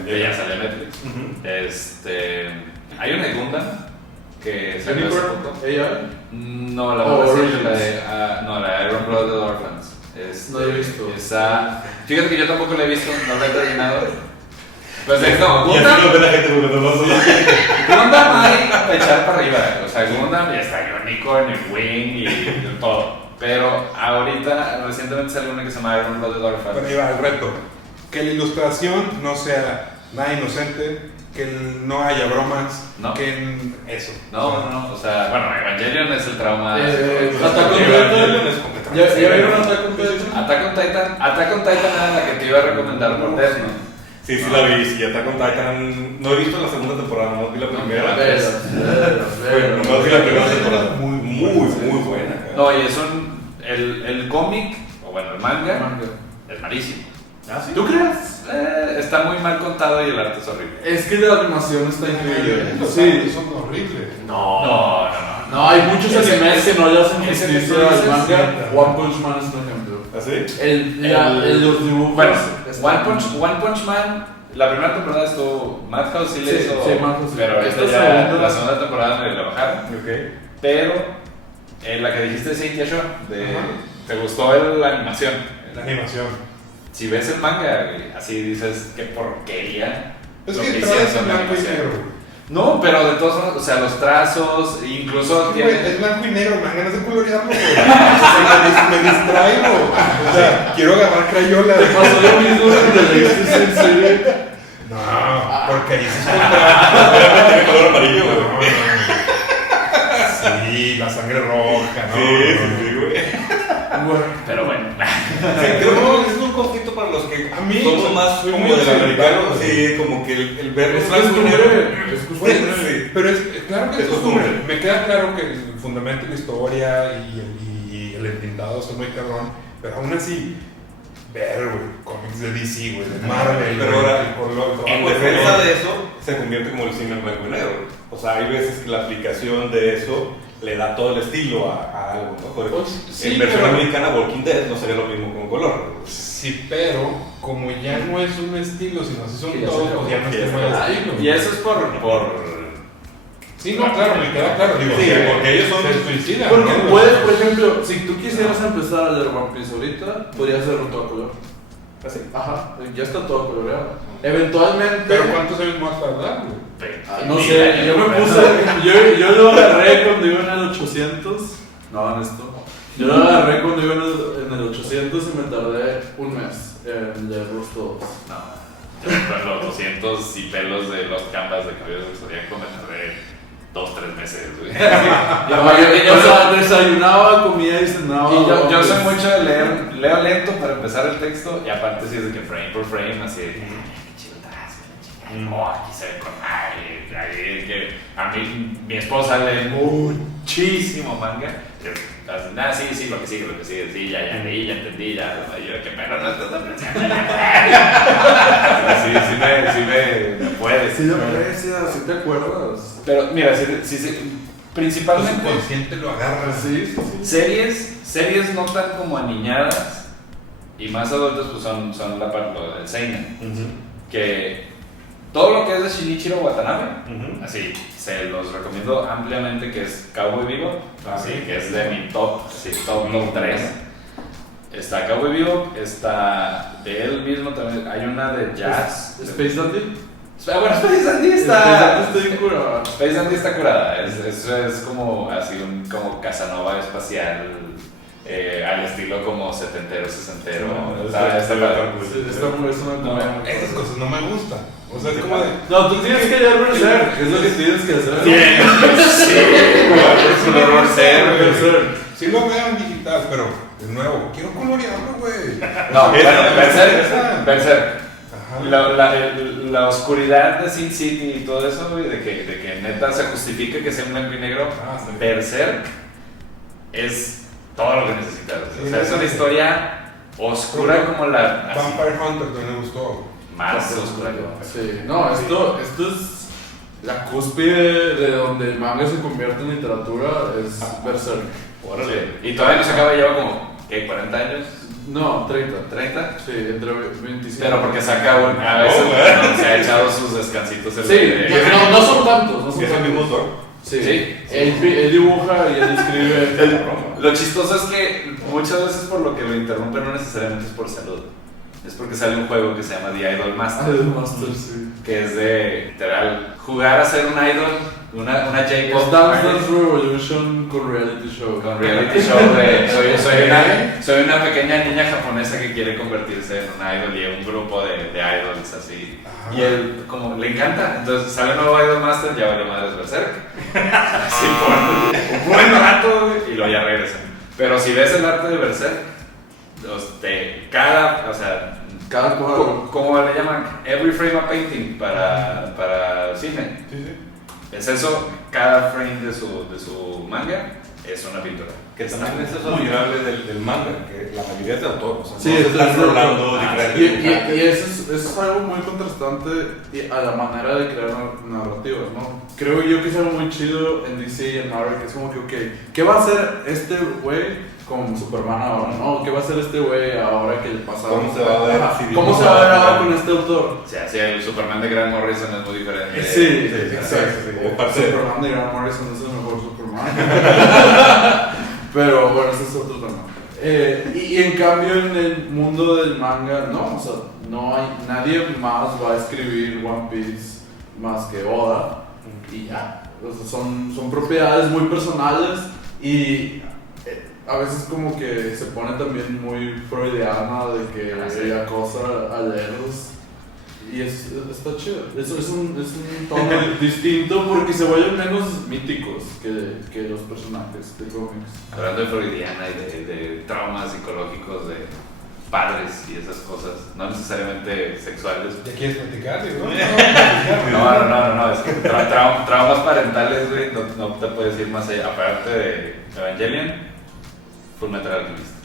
Que ya sale en Netflix. Ujú. Hay una de Gundam que salió hace poco. AI. No, la Oh, verdad sí, Origins. la de, no, la de Iron Blooded Orphans. No la he visto. Esa, fíjate que yo tampoco la he visto, no la he terminado. Pues es no, Y así Gundam, lo ve la gente porque no pasó. Gundam hay para echar para arriba. O sea, Gundam ya está Unicorn, el Wing y todo. Pero ahorita, recientemente salió una que se llama Iron Blooded Orphans. Bueno, ahí va el reto. Que la ilustración no sea nada inocente, que no haya bromas, No. que eso. No, o sea, bueno, Evangelion es el trauma. Attack on Evangelion Titan. es completamente ¿Ya vieron Attack on Titan? Attack on Titan era la que te iba a recomendar por Death Note. Sí, sí la vi, sí, Attack on Titan. No he visto la segunda temporada, no vi la primera. Bueno, no vi la primera temporada. Muy buena. cara. No, y es el cómic, o bueno, el manga, es malísimo. ¿Ah, sí? ¿Tú crees? Está muy mal contado y el arte es horrible. Es que la animación está increíble. Los Sí. animes son horribles. No. No, hay muchos Ese- animes que no le hacen ese que justicia tú al dices, manga. sí. One Punch Man es un ejemplo. ¿Ah, sí? Los dibujos. Bueno, están- One Punch Man, la primera temporada estuvo Madhouse sí le Sí, hizo, sí, Madhouse sí. pero ahorita Esta ya segunda- la segunda temporada me la bajaron. Ok. Pero la que dijiste de Cynthia Shaw, Ajá. ¿te gustó la animación? La animación. Si ves el manga, güey, así dices, qué porquería. Es lo que hicieron traes en con la blanco y animación. negro. güey. No, pero de todos modos, o sea, los trazos, incluso Güey, tiene. es blanco y negro, man, ganas de colorearlo, güey. Me distraigo. O sea, quiero agarrar crayola. Te pasó lo mismo cuando leíste esa serie. No, porque ahí sí es contra. Tiene color amarillo, güey. Sí, la sangre roja, ¿no? Sí, güey. Pero bueno. Sí, creo que es un conflicto para los que A mí, somos más soy como muy del americano. occidental, Sí, como que el ver Es blanco y costumbre, negro. es costumbre. Sí. Pero es claro que Es es costumbre. costumbre. Me queda claro que el fundamento de la historia y el entintado son muy cabrón, pero aún así, ver, güey, cómics de DC, güey, de Marvel, Pero güey, ahora, el color, En todo, defensa güey. de eso, se convierte como el cine en blanco y negro. O sea, hay veces que la aplicación de eso le da todo el estilo a algo, ¿no? Por ejemplo, Pues, sí, en versión pero- americana, Walking Dead no sería lo mismo con color. Sí, pero como ya no es un estilo, sino así son Que ya se todos, acabó. pues ya no es Que ya tema se de acabó. estilo. Y eso es por Sí, no, claro, me queda claro. Digo, Sí, se- porque ellos son- se suicidan. Porque ¿no? puedes, por ejemplo, si tú quisieras empezar a leer One Piece ahorita, podrías hacerlo todo a color. Así. Ajá, ya está todo coloreado. Eventualmente. Pero ¿cuántos años más tardar, güey? No sé, yo me puse. Yo lo agarré cuando iba en el 800. No, en esto. Yo lo agarré cuando iba en el 800 y me tardé un mes en leerlos todos. No, yo con los 200 y pelos de los canvas de cabello del Zodíaco me tardé 2-3 meses, güey. Yo desayunaba, comía y cenaba. Y yo soy mucho de leer, leo lento para empezar el texto y aparte sí es de que frame por frame, así de que, ay, qué chido trazo, qué chingada, no, aquí se ve con madre, ahí que a mí, mi esposa lee muchísimo manga, nada, sí, lo que sigue, sí, ya leí, ya entendí, ya, yo que pero no estás apreciando, sí me puede. Sí, lo aprecias, sí te acuerdas. Pero mira, sí, Tu principalmente subconsciente lo agarra. Sí. series no tan como aniñadas y más adultas pues son la parte del seinen, que todo lo que es de Shinichiro Watanabe, así se los recomiendo ampliamente, que es Cowboy Bebop, así que es de mi top 3. Está Cowboy Bebop, está de él mismo también, hay una de jazz. Space Dandy. Bueno, Space Dandy Está bien curado. Space Dandy está curada, es como así como Casanova espacial, al estilo como setentero, sesentero. Está padre. Sí, está muy, es una comedia muy Esas padre. cosas no me gustan. O sea, es como de. No, tú tienes que leer Berserk, es lo que tienes que hacer. Es un horror ser, güey. Berserk. Sí lo veo en digital, pero de nuevo, quiero colorearlo, güey. No, bueno, esa. Berserk. Ajá. La oscuridad de Sin City y todo eso, güey, de que neta se justifica que sea en blanco y negro. Ah, sí. Berserk es todo lo que necesitas. O sea, Sí, es una sí. historia oscura como la. así, Vampire Hunter también me gustó. más oscura que Sí, no, esto es la cúspide de donde el manga se convierte en literatura, es Berserk. Órale. Y todavía no se acaba, lleva como, ¿qué? ¿40 años? No, 30. ¿30? Sí, entre 25. Pero porque saca a veces se ha echado sus descansitos. Sí, no son tantos, no son ¿Es el tantos. mismo autor? Sí, Sí. Él dibuja y él escribe. Lo chistoso es que muchas veces por lo que lo interrumpen no necesariamente es por salud. Es porque sale un juego que se llama The Idol Master. El Master, sí. Que es de, literal, jugar a ser un idol, una J-pop Es Dance artist Dance Revolution con reality show. con reality show de soy una pequeña niña japonesa que quiere convertirse en un idol y en un grupo de idols así. Ajá. Y él como le encanta, entonces sale un nuevo Idol Master, ya vale madres Berserk. Así por un buen rato, güey, y luego ya regresan. Pero si ves el arte de Berserk, Cada como cuadro. le llaman, every frame a painting para cine. Sí, sí. Es eso, cada frame de su manga es una pintura. Que también es eso admirable del manga, que la mayoría es de autor. O sea, Sí, no se es están de autor. rolando diferentes. Y eso es algo muy contrastante a la manera de crear narrativas, ¿no? Creo yo que es algo muy chido en DC y en Marvel, que es como que, ok, ¿qué va a hacer este güey con Superman ahora, no? ¿Qué va a hacer este güey ahora que le pasa? ¿Cómo se va a ver? Ajá. ¿Cómo se va a ver ahora con este autor? O sea, sí, el Superman de Grant Morrison es muy diferente. Sí, sí, exacto. sí, sí. Aparte de- Superman de Grant Morrison es el mejor Superman. Pero bueno, ese es otro tema. Y en cambio en el mundo del manga, no, o sea, no hay, nadie más va a escribir One Piece más que Oda y ya. O sea, son propiedades muy personales y a veces como que se pone también muy freudiana de que Ah, sí. acosa a leerlos. Y está chido. Es un tono distinto porque se vuelven menos míticos que los personajes de cómics. Hablando de freudiana y de traumas psicológicos de padres y esas cosas, no necesariamente sexuales. ¿Ya quieres platicar? No, es que traumas parentales, güey, no te puedes ir más allá. Aparte de Evangelion, Fullmetal Alchemist.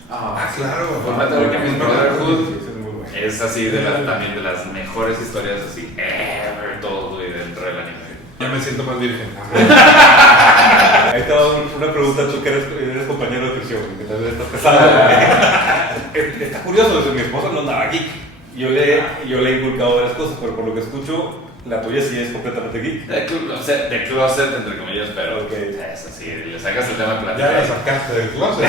Claro. Fullmetal Alchemist Brotherhood Sí, es muy bueno. es así también de las mejores historias así ever, todo, güey, dentro del anime. Ya me siento más virgen. Ahí te va una pregunta, tú que eres compañero de prisión, que tal vez estás pesado. Está curioso, mi esposa no andaba geek. Yo le he inculcado varias cosas, pero por lo que escucho, la tuya sí es completamente geek. De closet, entre comillas, pero Ok. es así, le sacas el tema de Ya plática. la sacaste del closet.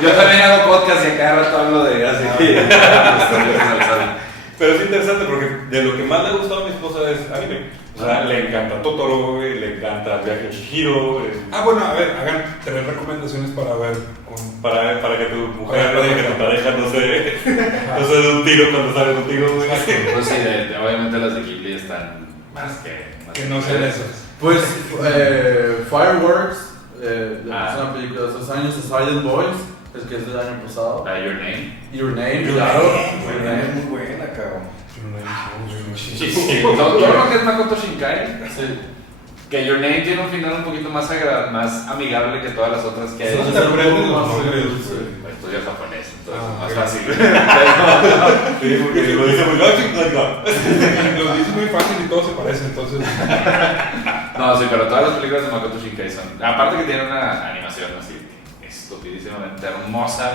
Yo también hago podcast y a cada rato hablo de así. Pero es interesante porque de lo que más le ha gustado a mi esposa es anime. O sea, le encanta Totoro, güey, le encanta Viaje en Chihiro. Bueno, a ver, hagan 3 recomendaciones para ver. Para que tu mujer, para que tu pareja no se dé un tiro cuando sale contigo, güey. Pues sí, obviamente las de Ghibli están más Que no sean esas. Pues Fireworks, es Ah. una película de estos años, The Silent Boys, es que es del año pasado. Your Name. Your Name, claro. Your Name. Es muy buena, cabrón. Todo lo que es Makoto Shinkai, Sí. que Your Name tiene un final un poquito más amigable que todas las otras que hay. No te aprendes los nombres. Estudio japonés, entonces Ah, es ok. más fácil. Sí, porque lo dice muy lógico, Lo dice muy fácil y todos se parecen, entonces. No, sí, pero todas las películas de Makoto Shinkai son. Aparte que tienen una animación así estupidísimamente hermosa.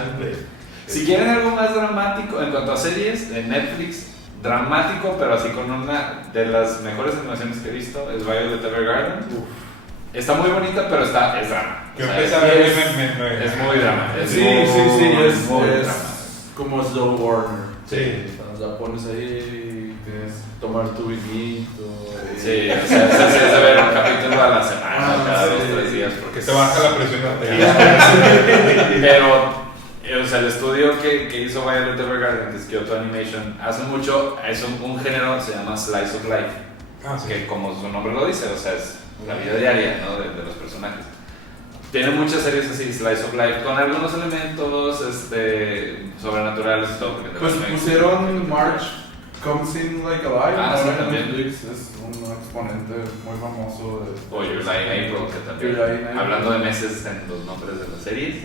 Si quieren algo más dramático, en cuanto a series, en Netflix, dramático, pero así con una de las mejores animaciones que he visto, es Violet Evergarden. Está muy bonita, pero es drama. Yo O sea, empecé a ver es muy drama. Es Sí, muy es drama. como Slow Warner. Sí. O sea, pones ahí, tienes que tomar tu vinito. Sí, o sea, es de ver un capítulo a la semana, cada sí. 2-3 días, Que porque te baja la presión arterial. Pero, o sea, el estudio que hizo Violet Evergarden, que es Kyoto Animation, hace mucho, es un género, se llama Slice of Life, que como su nombre lo dice, o sea, es la vida diaria, ¿no? de los personajes. Tiene muchas series así, Slice of Life, con algunos elementos sobrenaturales y todo. Porque Pues pusieron March Comes In Like Alive. Ah, sí, ahora en también. Netflix, es un exponente muy famoso de. O Your Lie in April, que también. Your Lie in April. Hablando de meses en los nombres de las series.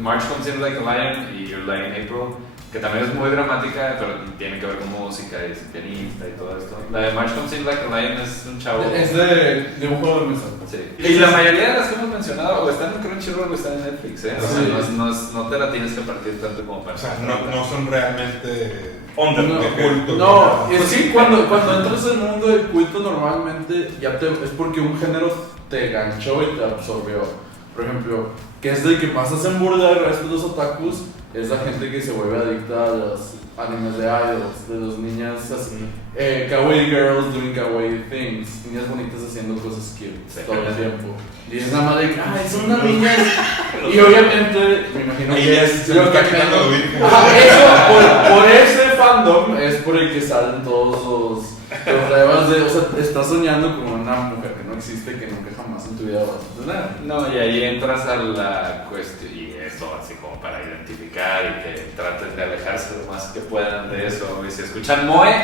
March Comes In Like a Lion y Your Lie in April, que también es muy dramática, pero tiene que ver con música y es pianista y todo esto. La de March Comes In Like a Lion es un chavo. Es de un juego de mesa. Sí. Y la mayoría de las que hemos mencionado o están en Crunchyroll o están en Netflix, ¿eh? O sea, Sí. no te la tienes que partir tanto como para. O sea, no son realmente Under, No, de culto. No, ni es nada. que cuando entras en el mundo del culto normalmente es porque un género te ganchó y te absorbió. Por ejemplo, que es del que más hacen burla del resto de los otakus, es la gente que se vuelve adicta a los animes de idols, de los niñas así, kawaii girls doing kawaii things, niñas bonitas haciendo cosas cute todo el tiempo. Y es nada más de, ay, son unas niñas. Y obviamente, me imagino Ahí que ya es se me está quitando lo también. virgen. Por ese fandom es por el que salen todos los rebas de, o sea, estás soñando con una mujer que no existe, que nunca jamás en tu vida vas a tener. No, y ahí entras a la cuestión, y esto así como para identificar y que traten de alejarse lo más que puedan de eso. Y si escuchan Moe,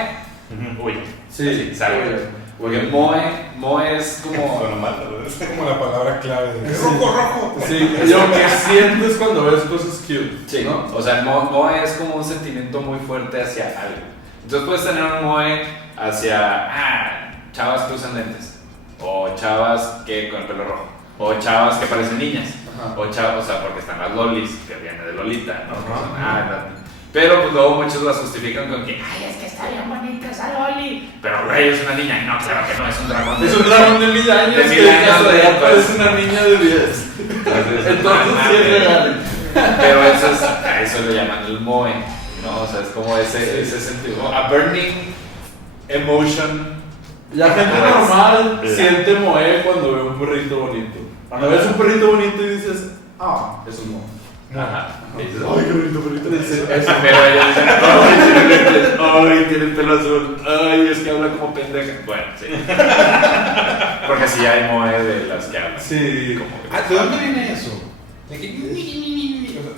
uy, Sí, sale. Porque Moe es como. Bueno, mata, ¿no? Es como la palabra clave de rojo. Sí, lo que sientes cuando ves cosas cute. Sí, ¿no? o sea, Moe es como un sentimiento muy fuerte hacia algo. Entonces puedes tener un Moe hacia chavas que usan lentes, o chavas que con el pelo rojo, o chavas que parecen niñas, Ajá. o chavas, o sea, porque están las lolis, que viene de Lolita, ¿no? Ajá. Pero pues luego muchos las justifican con que, ay, es que está bien bonita esa Loli, pero güey, es una niña. No, claro que no, es un dragón. Es un dragón de 1000 años De 1000 que años, casualidad pues. parece una niña de 10. Entonces sí es real. Pero a eso le llaman el Moe, ¿no? O sea, es como ese sentido. A burning emotion. La gente normal siente moe cuando ve un perrito bonito. Cuando ves un perrito bonito y dices, es un moe. Ajá. Y dices, Ay, qué bonito perrito. Eso, pero ellos dicen, ay, tiene lentes, ay, tiene el pelo azul, ay, es que habla como pendeja. Bueno, sí. Porque si hay moe de las que hablan. Sí. Como que- ¿De dónde viene eso? ¿De qué?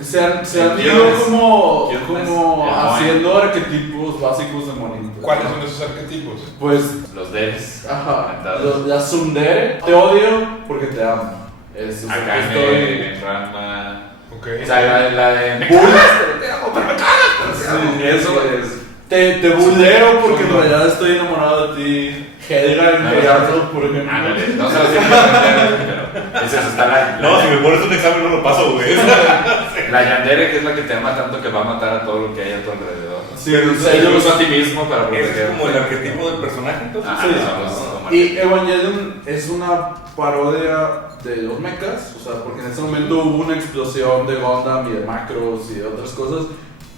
Se han El ido cuteness. como Cuteness. como El moe. haciendo arquetipos básicos de monito. ¿Cuáles son esos arquetipos? Pues, Los deres. ajá, Inventados. la tsundere, te odio porque te amo. Eso es Akane, Ranma. Ok. O sea, la de. Bull. Te amo, pero me cagas, pero te amo. Sí, Eso sí. es. Te bulleo porque en Son- realidad estoy enamorado de ti. Hedgar No, Gallardo, por ejemplo. Ándale, no se lo tiene que aprender, pero es eso, está No, si me pones un examen no lo paso, güey. la yandere, que es la que te ama tanto que va a matar a todo lo que hay a tu alrededor. Sí, Pero o sea, Incluso a ti mismo para Ese proteger. es como el arquetipo del personaje, entonces. Ajá, Sí, son los- como Y Evangelion es una parodia de los mechas, o sea, porque en ese momento hubo una explosión de Gundam y de Macros y de otras cosas,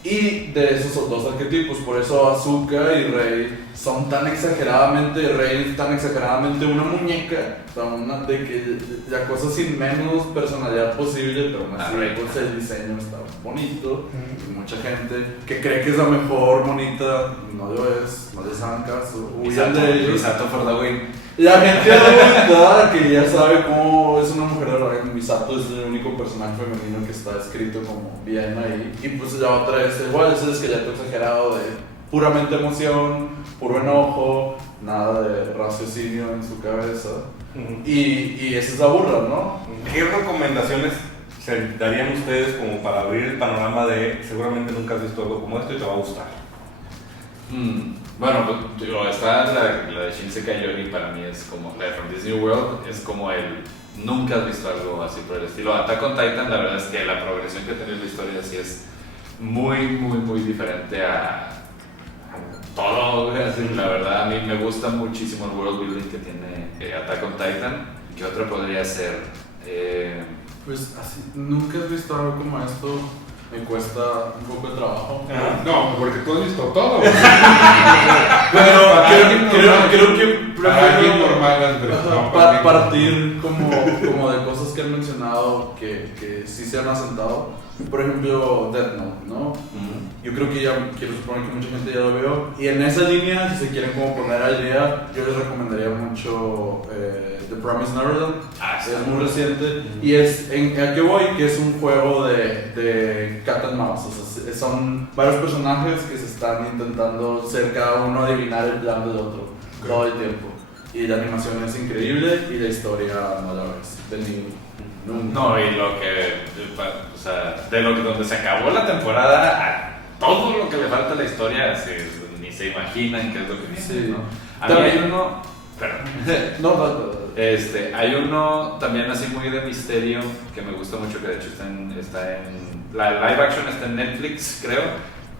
y de esos dos arquetipos, por eso Asuka y Rey son tan exageradamente, Rey es tan exageradamente una muñeca, o sea, de que la cosa sin menos personalidad posible, pero aún así Rey. pues, el diseño está bonito, y mucha gente que cree que es la mejor monita, no lo es, no les hagan caso, huyan de ellos. Misato for the win. La gente adulta que ya sabe cómo es una mujer de Ryan Misato es el único personaje femenino que está escrito como bien ahí. Y pues la otra es igual, es el esqueleto exagerado de puramente emoción, puro enojo, nada de raciocinio en su cabeza. Y esa es la burla, ¿no? ¿Qué recomendaciones se darían ustedes como para abrir el panorama de seguramente nunca has visto algo como esto y te va a gustar? Bueno, pues, digo, está la de Shinsekai Yori, para mí es como la de From This New World, es como el nunca has visto algo así por el estilo. Attack on Titan, la verdad es que la progresión que tiene la historia sí es muy diferente a todo, güey, así, la verdad a mí me gusta muchísimo el world building que tiene Attack on Titan. ¿Qué otra podría ser? Pues así, nunca has visto algo como esto, me cuesta un poco de trabajo. No, porque tú has visto todo. Pero creo que Para alguien prefiero normal, Andrés. ajá, No, para alguien partir como de cosas que han mencionado que sí se han asentado. Por ejemplo, Death Note, ¿no? Yo creo que ya, quiero suponer que mucha gente ya lo vio. Y en esa línea, si se quieren como poner al día, yo les recomendaría mucho The Promised Neverland. Es muy reciente. Y es, ¿a qué voy? Que es un juego de cat and mouse. O sea, son varios personajes que se están intentando ser cada uno adivinar el plan del otro todo el tiempo. Y la animación es increíble y la historia no la ves. No, y lo que, o sea, de lo que donde se acabó la temporada a todo lo que le falta a la historia, ni se imaginan qué es lo que viene, Sí. ¿no? A mí También- hay uno, perdón, No, hay uno también así muy de misterio que me gusta mucho, que de hecho la live action está en Netflix, creo,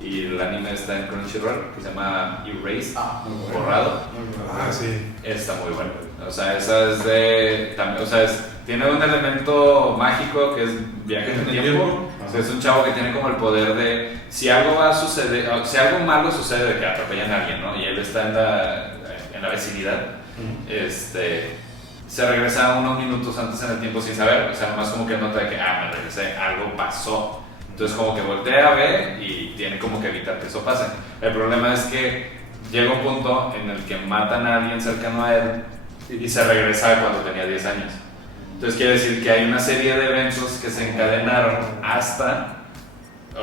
y el anime está en Crunchyroll, que se llama Erased, muy bueno. borrado. Ah, sí. Está muy bueno. O sea, esa es de. También, o sea, tiene un elemento mágico que es viaje en el tiempo. O sea, es un chavo que tiene como el poder de. Si algo va a suceder, si algo malo sucede de que atropellan a alguien, ¿no? Y él está en la vecindad, se regresa unos minutos antes en el tiempo sin saber. O sea, nomás como que nota de que, me regresé, algo pasó. Entonces, como que voltea a ver y tiene como que evitar que eso pase. El problema es que llega un punto en el que matan a alguien cercano a él y se regresa cuando tenía 10 años. Entonces quiere decir que hay una serie de eventos que se encadenaron hasta,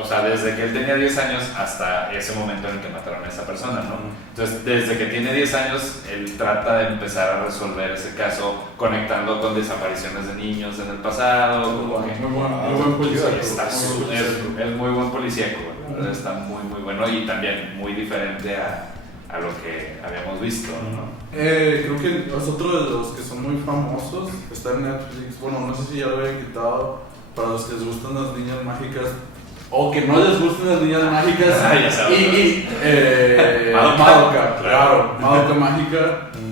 o sea, desde que él tenía 10 años hasta ese momento en el que mataron a esa persona, ¿no? Entonces, desde que tiene 10 años, él trata de empezar a resolver ese caso conectando con desapariciones de niños en el pasado. Como que, Muy buen policía. es muy buen policíaco, la verdad está muy bueno y también muy diferente a lo que habíamos visto, ¿no? Creo que es otro de los que son muy famosos, está en Netflix. Bueno, no sé si ya lo habían quitado. Para los que les gustan las niñas mágicas o que no les gusten las niñas mágicas. Ya sabes. Madoka, claro. Madoka mágica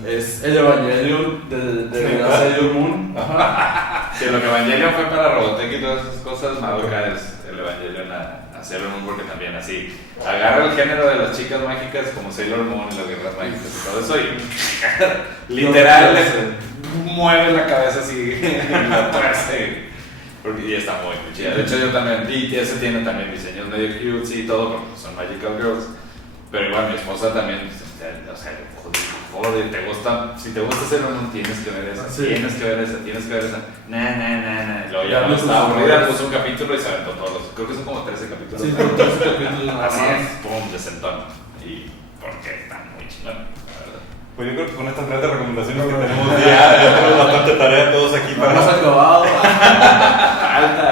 es el Evangelion de la Sailor Moon. Si lo que Evangelion fue para Robotech y todas esas cosas, Madoka es el Evangelion a Sailor Moon, porque también así agarra el género de las chicas mágicas como Sailor Moon y las guerras mágicas y todo eso y literal mueve la cabeza así y la tuerce. Y está muy chida. De hecho, yo también, y ese tiene también diseños medio cute y todo, porque son Magical Girls. Pero igual mi esposa también, o sea, joder, te gusta, si te gusta Sailor Moon, tienes que ver esa, Sí. tienes que ver esa. Nah. Luego Ya ya no me estaba puso aburrida, varios. puso un capítulo y se aventó todos los, creo que son como 13 capítulos. Sí, con 13 capítulos nada Así más. es, pum, desentona. Y porque está muy chingón, la verdad. Pues yo creo que con estas grandes recomendaciones que tenemos ya tenemos bastante tarea todos aquí No hemos para... acabado. Falta.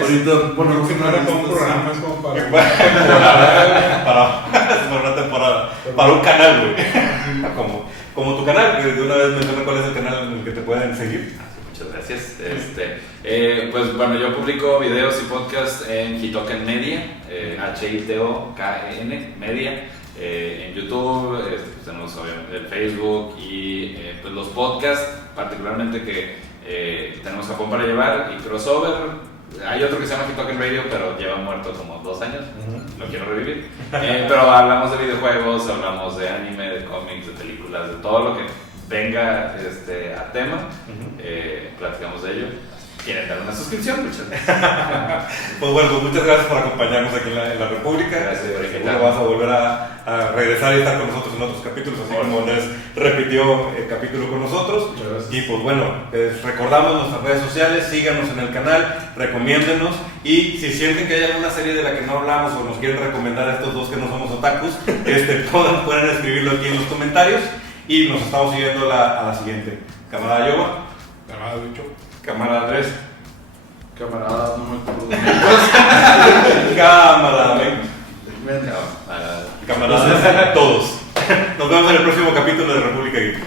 Ahorita ponemos Creo que no era para un programa, es como para. para una temporada, para un canal, güey. Como tu canal, que de una vez menciona cuál es el canal en el que te pueden seguir. Muchas gracias. Pues bueno, yo publico videos y podcasts en Hitoken Media, HITOKEN Media, en YouTube, pues tenemos obviamente el Facebook y pues los podcasts, particularmente que tenemos Japón para llevar y Crossover. Hay otro que se llama Hitoken Radio, pero lleva muerto como 2 años, lo quiero revivir. Pero hablamos de videojuegos, hablamos de anime, de cómics, de películas, de todo lo que venga a tema, platicamos de ello. ¿Quieren dar una suscripción? Muchas gracias. Pues bueno, pues muchas gracias por acompañarnos aquí en la República. Gracias por Seguro invitarme. vas a volver a regresar y estar con nosotros en otros capítulos, así como Andrés repitió el capítulo con nosotros. Muchas gracias. Y pues bueno, les recordamos nuestras redes sociales, síganos en el canal, recomiéndenos y si sienten que hay alguna serie de la que no hablamos o nos quieren recomendar a estos dos que no somos otakus, pueden escribirlo aquí en los comentarios y nos estamos siguiendo a la siguiente. Camarada Yoba, Llamada bicho. camarada Andrés, Camarada, no me acuerdo. camarada Ben, Ven. Ah, camaradas todos. Nos vemos en el próximo capítulo de República Geek.